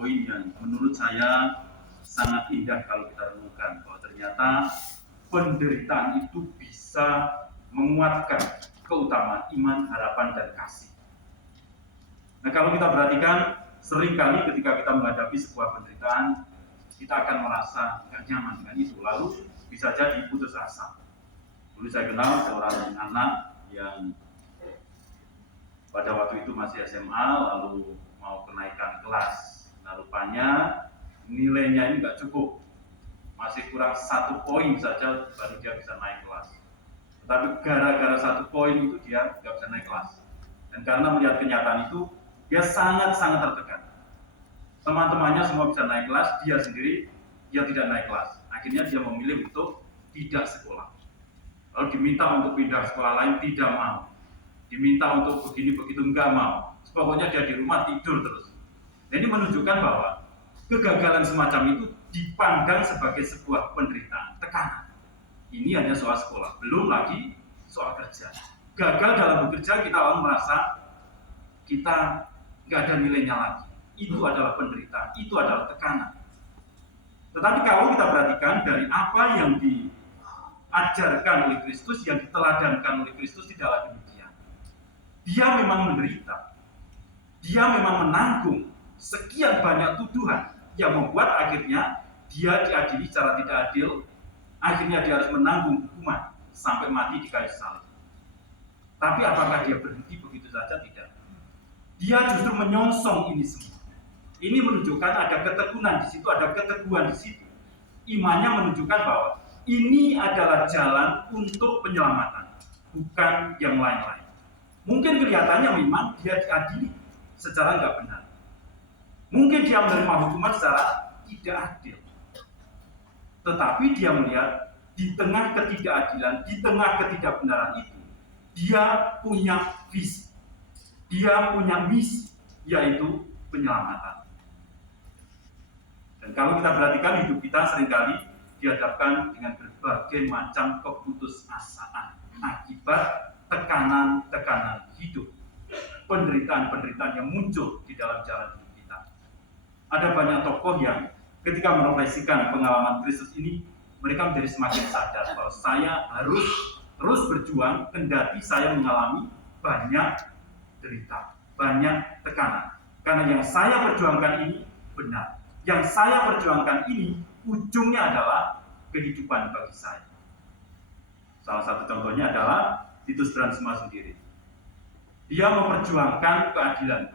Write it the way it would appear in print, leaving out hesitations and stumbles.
poin yang menurut saya sangat indah kalau kita renungkan, bahwa ternyata penderitaan itu bisa menguatkan keutamaan iman, harapan, dan kasih. Nah, kalau kita perhatikan, seringkali ketika kita menghadapi sebuah penderitaan, kita akan merasa nggak nyaman dengan itu, lalu bisa jadi putus asa. Dulu saya kenal seorang anak yang pada waktu itu masih SMA, lalu mau kenaikan kelas. Nah, rupanya nilainya ini nggak cukup, masih kurang 1 poin saja baru dia bisa naik kelas. Tetapi gara-gara 1 poin itu dia nggak bisa naik kelas. Dan karena melihat kenyataan itu, dia sangat-sangat tertekan. Teman-temannya semua bisa naik kelas, dia sendiri dia tidak naik kelas. Akhirnya dia memilih untuk tidak sekolah. Lalu diminta untuk pindah sekolah lain, tidak mau. Diminta untuk begini begitu, enggak mau. Pokoknya dia di rumah tidur terus. Nah, ini menunjukkan bahwa kegagalan semacam itu dipandang sebagai sebuah penderitaan, tekanan. Ini hanya soal sekolah, belum lagi soal kerja. Gagal dalam bekerja, kita lalu merasa kita nggak ada nilainya lagi. Itu adalah penderitaan, itu adalah tekanan. Tetapi kalau kita perhatikan dari apa yang diajarkan oleh Kristus, yang diteladankan oleh Kristus, tidaklah demikian. Dia memang menderita, dia memang menanggung sekian banyak tuduhan yang membuat akhirnya dia diadili secara tidak adil. Akhirnya dia harus menanggung hukuman sampai mati di kayu salib. Tapi apakah dia berhenti begitu saja? Tidak. Dia justru menyongsong ini semua. Ini menunjukkan ada ketekunan di situ, ada keteguhan di situ. Imannya menunjukkan bahwa ini adalah jalan untuk penyelamatan, bukan yang lain-lain. Mungkin kelihatannya memang dia diadili secara nggak benar. Mungkin dia menerima hukuman secara tidak adil. Tetapi dia melihat di tengah ketidakadilan, di tengah ketidakbenaran itu, dia punya visi, dia punya misi, yaitu penyelamatan. Dan kalau kita perhatikan, hidup kita seringkali dihadapkan dengan berbagai macam keputusasaan akibat tekanan-tekanan hidup, penderitaan-penderitaan yang muncul di dalam jalan hidup kita. Ada banyak tokoh yang ketika merefleksikan pengalaman Kristus ini, mereka menjadi semakin sadar bahwa saya harus terus berjuang kendati saya mengalami banyak derita, banyak tekanan. Karena yang saya perjuangkan ini benar. Yang saya perjuangkan ini ujungnya adalah kehidupan bagi saya. Salah satu contohnya adalah Titus Bransma sendiri. Dia memperjuangkan keadilan.